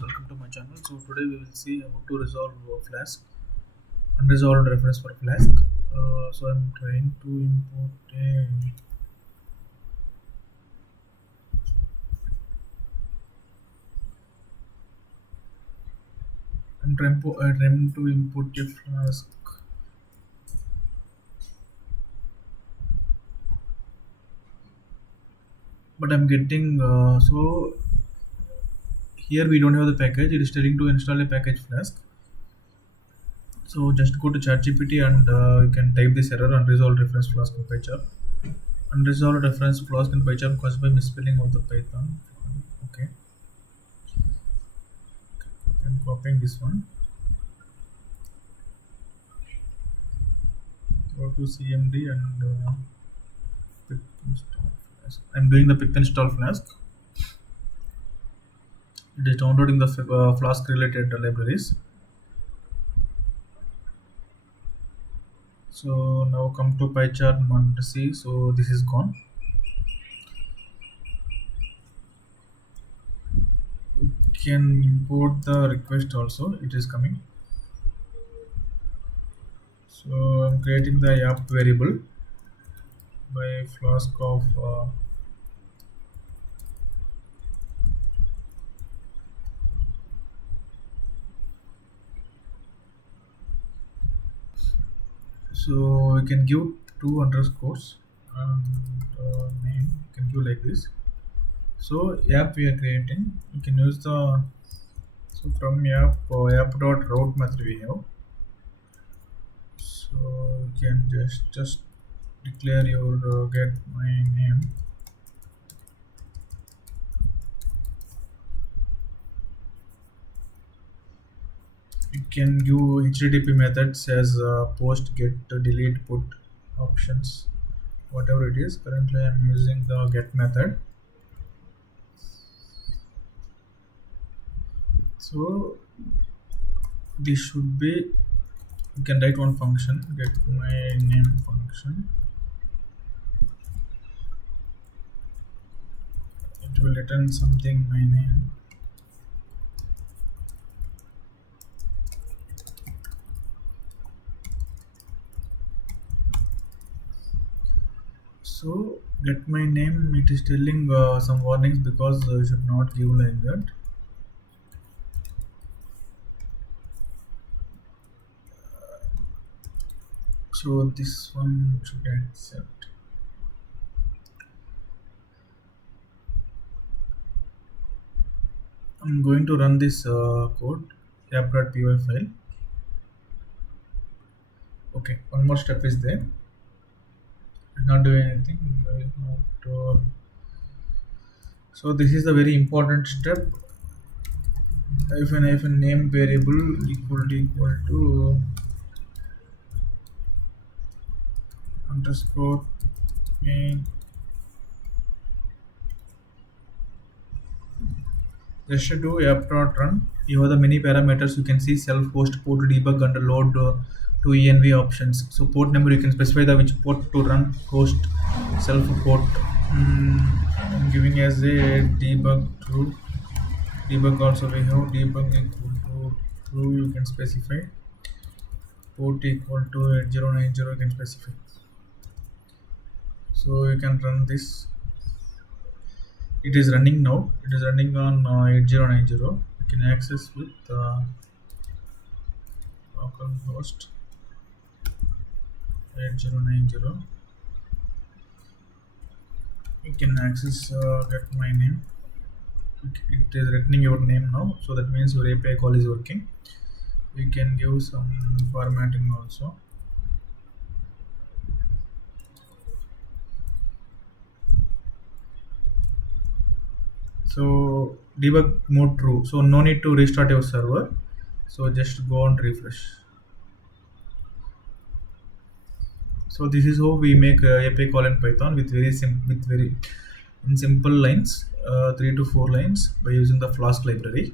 Welcome to my channel. So today we will see how to resolve Flask, unresolved reference for Flask. So I'm trying to import a I'm trying to import a Flask, but I'm getting so here we don't have the package. It is telling to install a package Flask. So just go to ChatGPT and you can type this error: unresolved reference Flask in PyCharm. Unresolved reference Flask in PyCharm caused by misspelling of the Python. Okay, I'm copying this one. Go to CMD and pip install Flask. I'm doing the pip install Flask. It is downloading the Flask related libraries. So now come to PyCharm and see. So this is gone. You can import the request also. It is coming. So I'm creating the app variable by Flask of so you can give two underscores and name. You can give like this. So app we are creating. You can use the so from app dot route method we have. So you can just declare your get my name. You can give HTTP methods as post, get, delete, put options, whatever it is. Currently, I'm using the get method. So this should be. You can write one function, get my name function. It will return something my name. So get my name. It is telling some warnings because you should not give like that. So this one should accept. I'm going to run this code app.py file. Okay, one more step is there. It's not doing anything. So this is a very important step. If a name variable equal to underscore main. Just to do app.run, you have the many parameters. You can see self, host, port, debug, and load to env options. So port number you can specify the which port to run, host, self, port. I'm giving as a debug true. Debug also we have debug equal to true. You can specify port equal to 8090. You can specify. So you can run this. It is running now. It is running on 8090. You can access with localhost 8090. You can access get my name. It is returning your name now, so that means your API call is working. We can give some formatting also. So debug mode true. So no need to restart your server. So just go and refresh. So this is how we make API call in Python with very in simple lines, 3 to 4 lines by using the Flask library.